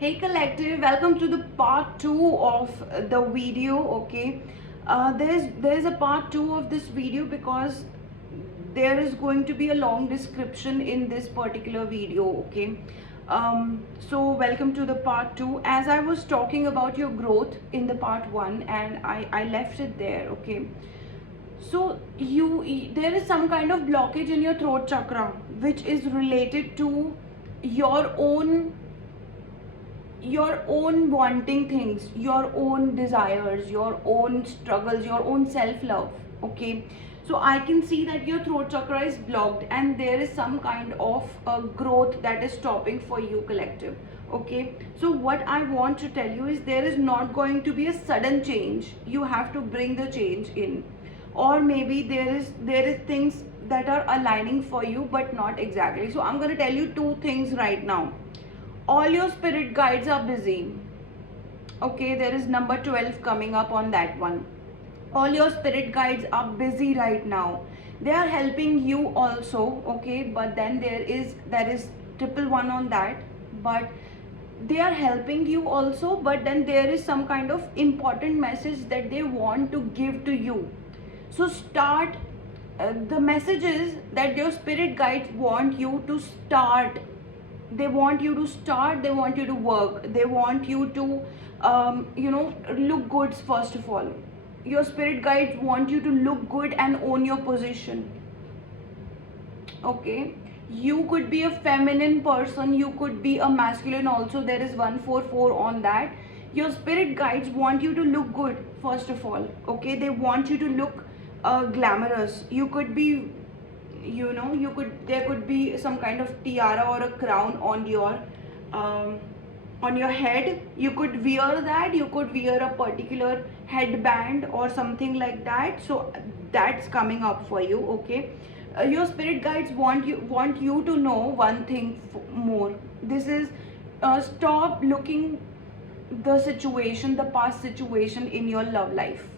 Hey collective, welcome to the part 2 of the video. Okay, there's a part 2 of this video because there is going to be a long description in this particular video. Okay, so welcome to the part 2. As I was talking about your growth in the part 1 and I left it there. Okay, so there is some kind of blockage in your throat chakra which is related to your own wanting things, your own desires, your own struggles, your own self love. Okay, so I can see that your throat chakra is blocked and there is some kind of growth that is stopping for you, collective. Okay, so what I want to tell you is there is not going to be a sudden change. You have to bring the change in, or maybe there is things that are aligning for you but not exactly. So I'm going to tell you two things right now. All your spirit guides are busy. Okay, there is number 12 coming up on that one. All your spirit guides are busy right now. They are helping you also. Okay, but then there is triple one on that. But they are helping you also, but then there is some kind of important message that they want to give to you. So start. The message is that your spirit guides want you to start. They want you to start. They want you to work. They want you to look good. First of all, your spirit guides want you to look good and own your position. Okay, you could be a feminine person, you could be a masculine also. There is 144 on that. Your spirit guides want you to look good first of all. Okay, they want you to look glamorous. You could be, there could be some kind of tiara or a crown on your head. You could wear that. You could wear a particular headband or something like that. So that's coming up for you. Okay, your spirit guides want you to know one thing more. This is stop looking the past situation in your love life.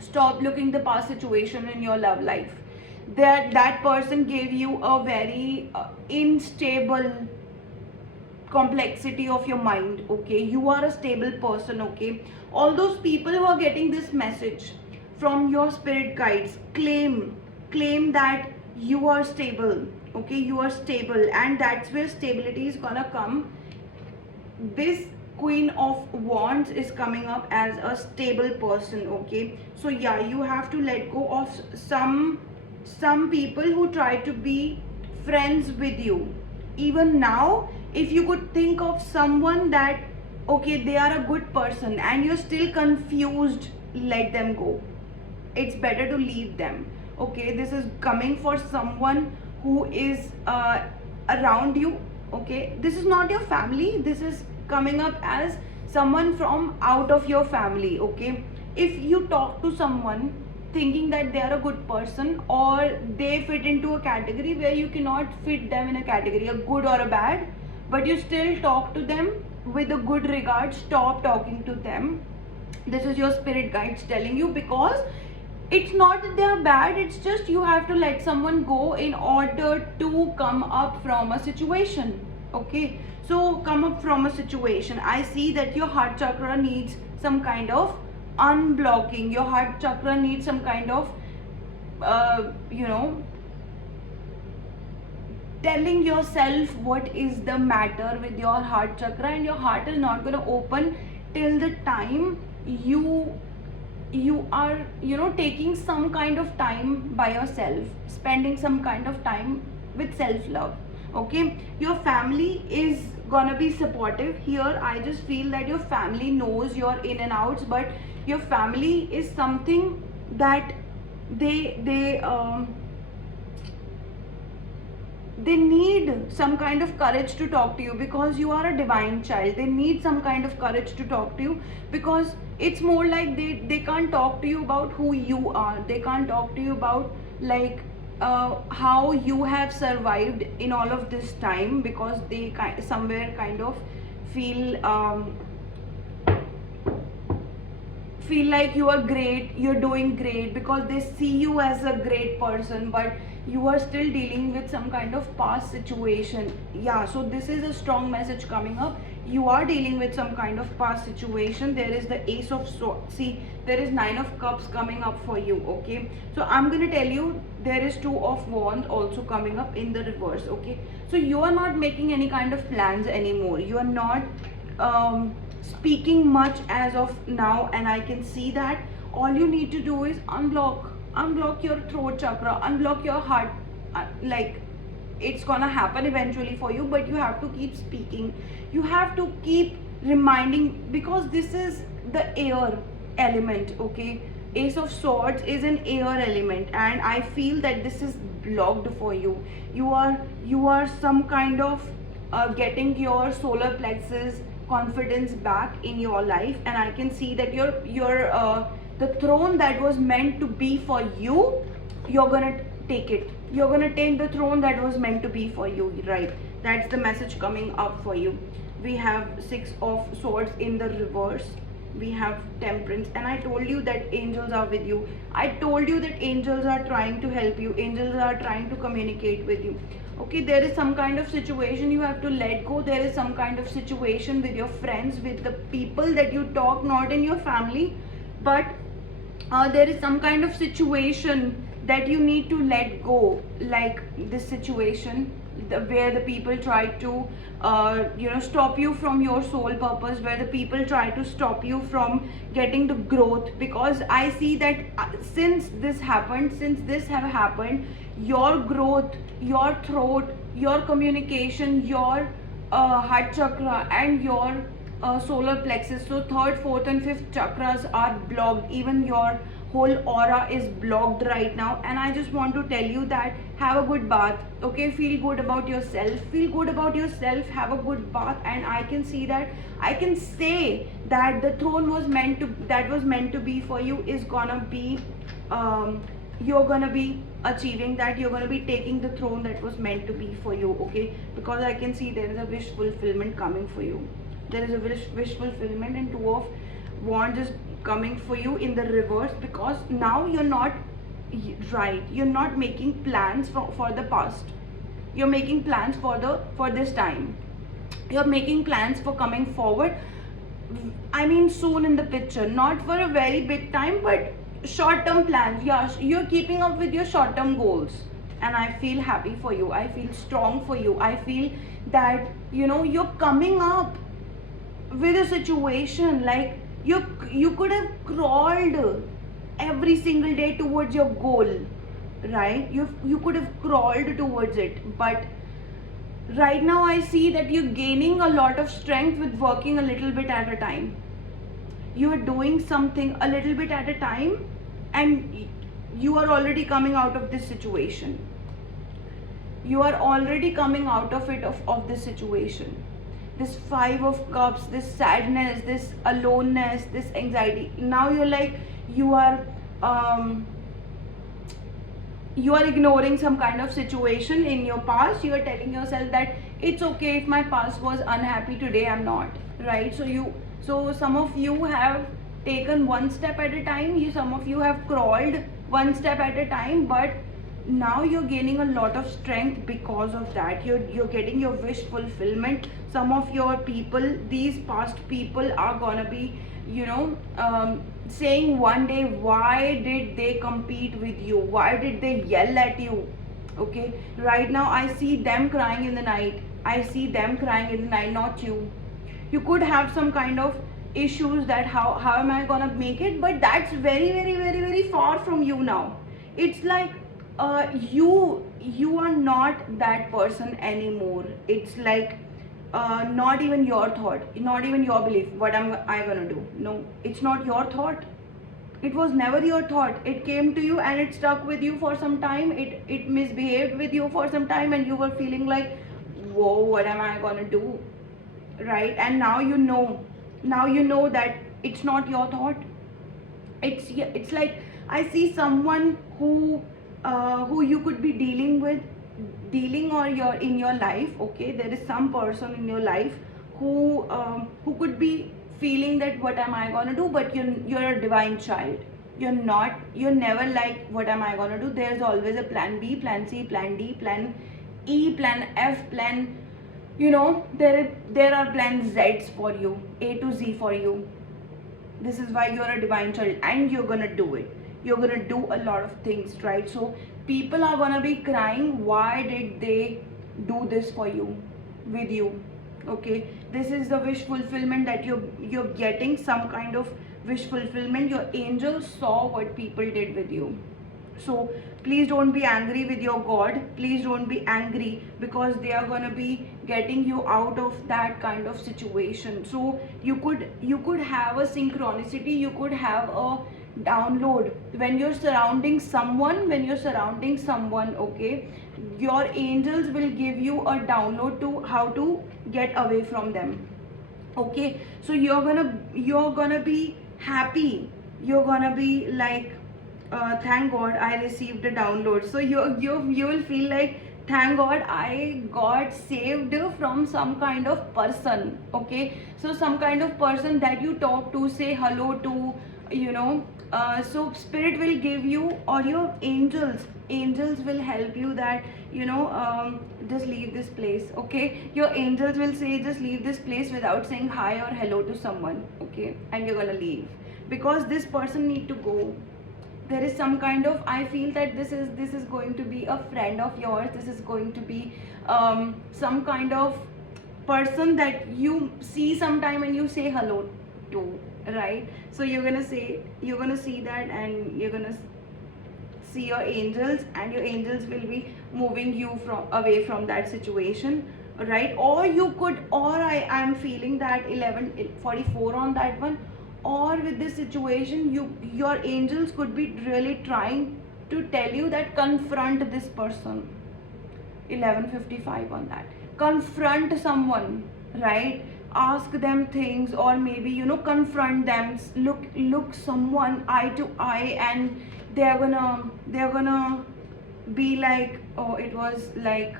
Stop looking the past situation in your love life. That person gave you a very unstable complexity of your mind. Okay, you are a stable person. Okay, all those people who are getting this message from your spirit guides, claim that you are stable. Okay, you are stable, and that's where stability is gonna come. This Queen of Wands is coming up as a stable person. Okay, so yeah, you have to let go of some people who try to be friends with you. Even now, if you could think of someone that, okay, they are a good person and you're still confused, let them go. It's better to leave them. Okay, this is coming for someone who is around you. Okay, this is not your family. This is coming up as someone from out of your family. Okay, if you talk to someone thinking that they are a good person, or they fit into a category where you cannot fit them in a category, a good or a bad, but you still talk to them with a good regard, stop talking to them. This is your spirit guides telling you, because it's not that they are bad, it's just you have to let someone go in order to come up from a situation. Okay, so come up from a situation. I see that your heart chakra needs some kind of unblocking. Your heart chakra needs some kind of telling yourself what is the matter with your heart chakra, and your heart is not going to open till the time you are taking some kind of time by yourself, spending some kind of time with self love. Okay, your family is gonna be supportive here. I just feel that your family knows your in and outs, but your family is something that they need some kind of courage to talk to you, because you are a divine child. They need some kind of courage to talk to you, because it's more like they can't talk to you about who you are. They can't talk to you about like how you have survived in all of this time, because they somewhere kind of feel feel like you are great, you're doing great, because they see you as a great person. But you are still dealing with some kind of past situation. Yeah, so this is a strong message coming up. You are dealing with some kind of past situation. There is the ace of swords. See, there is 9 of cups coming up for you. Okay, so I'm gonna tell you, there is 2 of wands also coming up in the reverse. Okay, so you are not making any kind of plans anymore. You are not speaking much as of now, and I can see that all you need to do is unblock your throat chakra, unblock your heart. Like, it's gonna happen eventually for you, but you have to keep speaking, you have to keep reminding, because this is the air element. Okay, ace of swords is an air element, and I feel that this is blocked for you. You are some kind of getting your solar plexus confidence back in your life, and I can see that your the throne that was meant to be for you, you're gonna take it. You're gonna take the throne that was meant to be for you, right? That's the message coming up for you. We have 6 of swords in the reverse, we have temperance, and I told you that angels are with you. I told you that angels are trying to help you, angels are trying to communicate with you. Okay, there is some kind of situation you have to let go. There is some kind of situation with your friends, with the people that you talk, not in your family, but there is some kind of situation that you need to let go, like this situation, where the people try to stop you from your soul purpose, where the people try to stop you from getting the growth. Because I see that since this have happened, your growth, your throat, your communication, your heart chakra, and your solar plexus, so third, fourth and fifth chakras are blocked. Even your whole aura is blocked right now, and I just want to tell you that have a good bath. Okay, feel good about yourself, have a good bath, and I can see that, I can say that the throne was meant to be for you is gonna be you're gonna be achieving that. You're gonna be taking the throne that was meant to be for you. Okay, because I can see there is a wish fulfillment coming for you. There is a wish fulfillment, and 2 of wands is coming for you in the reverse, because now you're not making plans for the past. You're making plans for this time. You're making plans for coming forward. I mean, soon in the picture, not for a very big time, but short-term plans. Yeah, you're keeping up with your short-term goals, and I feel happy for you. I feel strong for you. I feel that you're coming up with a situation, like you could have crawled every single day towards your goal, right? You could have crawled towards it, but right now I see that you're gaining a lot of strength with working a little bit at a time. You are doing something a little bit at a time, and you are already coming out of this situation. You are already coming out of it, of this situation. This 5 of cups, this sadness, this aloneness, this anxiety, now you're like, you are ignoring some kind of situation in your past. You are telling yourself that it's okay if my past was unhappy, today I'm not, right? So some of you have taken one step at a time, some of you have crawled one step at a time, but now you're gaining a lot of strength because of that. You're getting your wish fulfillment. Some of your people, these past people, are gonna be saying one day, why did they compete with you, why did they yell at you? Okay, right now I see them crying in the night. Not you. You could have some kind of issues that how am I gonna make it, but that's very, very, very, very far from you now. It's like you are not that person anymore. It's like not even your thought, not even your belief, what am I gonna do. No, it's not your thought. It was never your thought. It came to you and it stuck with you for some time. It misbehaved with you for some time, and you were feeling like, whoa, what am I gonna do, right? And now you know that it's not your thought. It's like, I see someone who you could be dealing or you're in your life. Okay, there is some person in your life who could be feeling that what am I gonna do, but you're a divine child. you're never like, what am I gonna do? There's always a plan B, plan C, plan D, plan E, plan F, plan, there are plan Z's for you, A to Z for you. This is why you're a divine child, and you're gonna do it. You're gonna do a lot of things, right? So people are gonna be crying, why did they do this for you, with you? Okay, this is the wish fulfillment that you're getting, some kind of wish fulfillment. Your angels saw what people did with you. So please don't be angry with your God. Please don't be angry, because they are going to be getting you out of that kind of situation. So you could have a synchronicity, you could have a download when you're surrounding someone. Okay, your angels will give you a download to how to get away from them. Okay, so you're gonna be happy. You're gonna be like, thank God I received a download. So you will feel like, thank God I got saved from some kind of person. Okay, so some kind of person that you talk to, say hello to, so spirit will give you, or your angels will help you that, just leave this place. Okay, your angels will say, just leave this place without saying hi or hello to someone. Okay, and you're gonna leave, because this person need to go. There is some kind of, I feel that this is going to be a friend of yours. This is going to be some kind of person that you see sometime and you say hello to, right? So you're gonna see that, and you're gonna see your angels, and your angels will be moving you away from that situation, right? I'm feeling that 11:44 on that one. Or with this situation, your angels could be really trying to tell you that confront this person. 11:55 on that. Confront someone, right? Ask them things, or maybe confront them. Look someone eye to eye, and they're gonna be like, oh, it was like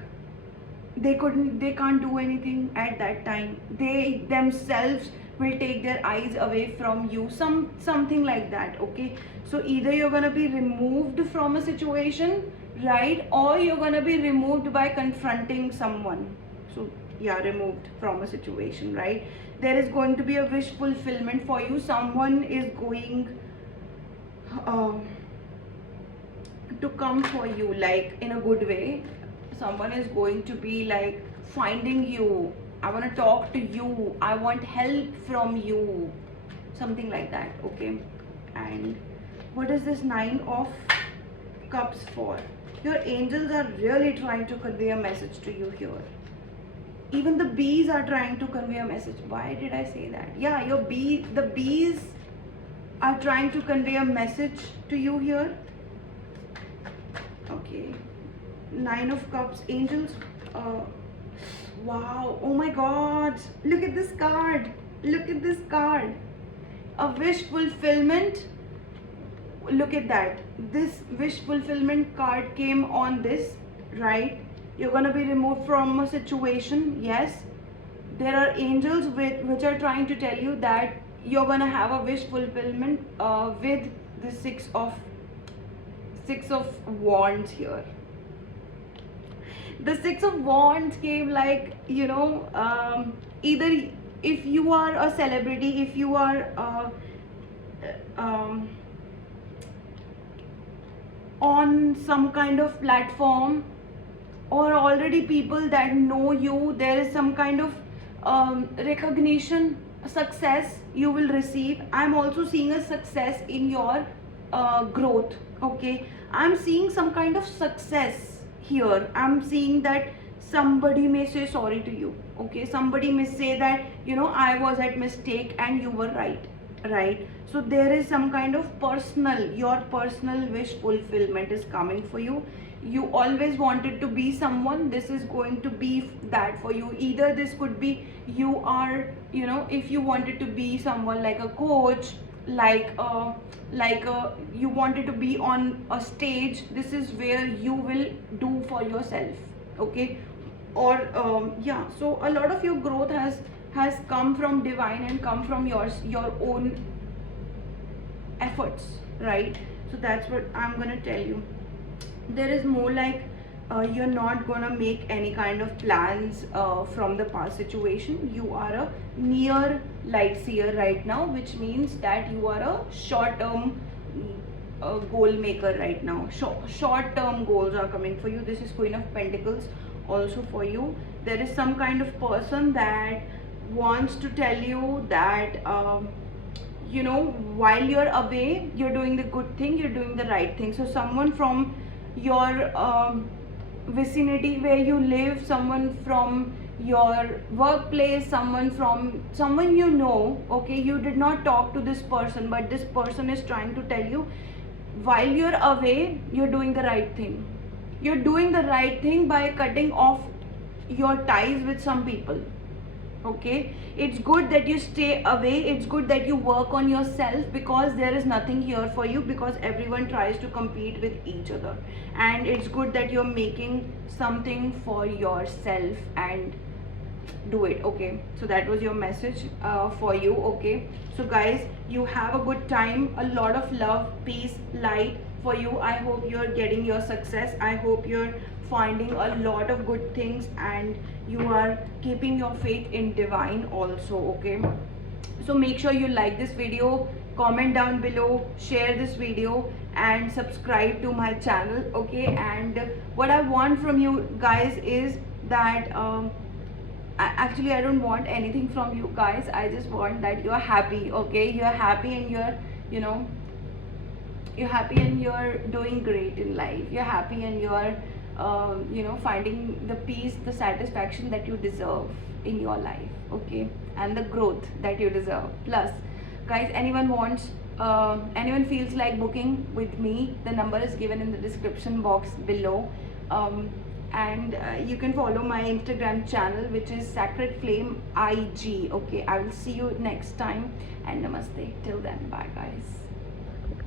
they can't do anything at that time. They themselves will take their eyes away from you, something like that. Okay, so either you're going to be removed from a situation, right, or you're going to be removed by confronting someone. So yeah, removed from a situation, right? There is going to be a wish fulfillment for you. Someone is going to come for you, like in a good way. Someone is going to be like finding you. I want to talk to you, I want help from you, something like that. Okay, and what is this 9 of Cups for? Your angels are really trying to convey a message to you here. Even the bees are trying to convey a message. Why did I say that? Yeah, the bees are trying to convey a message to you here. Okay, 9 of Cups, angels. Wow, oh my God, look at this card. Look at this card. A wish fulfillment. Look at that. This wish fulfillment card came on this, right? You're going to be removed from a situation. Yes, there are angels which are trying to tell you that you're going to have a wish fulfillment with the six of wands here. The 6 of wands came like, either if you are a celebrity, if you are on some kind of platform, or already people that know you, there is some kind of recognition, success you will receive. I'm also seeing a success in your growth. Okay, I'm seeing some kind of success here. I'm seeing that somebody may say sorry to you. Okay, somebody may say that I was at mistake and you were right? So there is some kind of your personal wish fulfillment is coming for you. You always wanted to be someone. This is going to be that for you. Either this could be you are, if you wanted to be someone like a coach, like you wanted to be on a stage, this is where you will do for yourself. Okay, or yeah, so a lot of your growth has come from divine and come from your own efforts. right? So that's what I'm gonna tell you. There is more like you're not gonna make any kind of plans from the past situation. You are a near light seer right now, which means that you are a short term goal maker right now. Short term goals are coming for you. This is Queen of Pentacles also for you. There is some kind of person that wants to tell you that you know, while you're away, you're doing the good thing, you're doing the right thing. So someone from your vicinity where you live, someone from your workplace, someone you know, okay, you did not talk to this person, but this person is trying to tell you, while you're away, you're doing the right thing. You're doing the right thing by cutting off your ties with some people. Okay, it's good that you stay away, it's good that you work on yourself, because there is nothing here for you, because everyone tries to compete with each other. And it's good that you're making something for yourself and do it. Okay, so that was your message for you. Okay, so guys, you have a good time, a lot of love, peace, light for you. I hope you're getting your success. I hope you're finding a lot of good things, and you are keeping your faith in divine also. Okay, so make sure you like this video, comment down below, share this video, and subscribe to my channel. Okay, and what I want from you guys is that actually I don't want anything from you guys. I just want that you're happy. Okay, you're happy, and you're, you know, you're happy and you're doing great in life. You're happy and you're you know, finding the peace, the satisfaction that you deserve in your life. Okay, and the growth that you deserve. Plus guys, anyone feels like booking with me, the number is given in the description box below. And you can follow my Instagram channel, which is Sacred Flame IG. Okay, I will see you next time, and namaste. Till then, bye guys.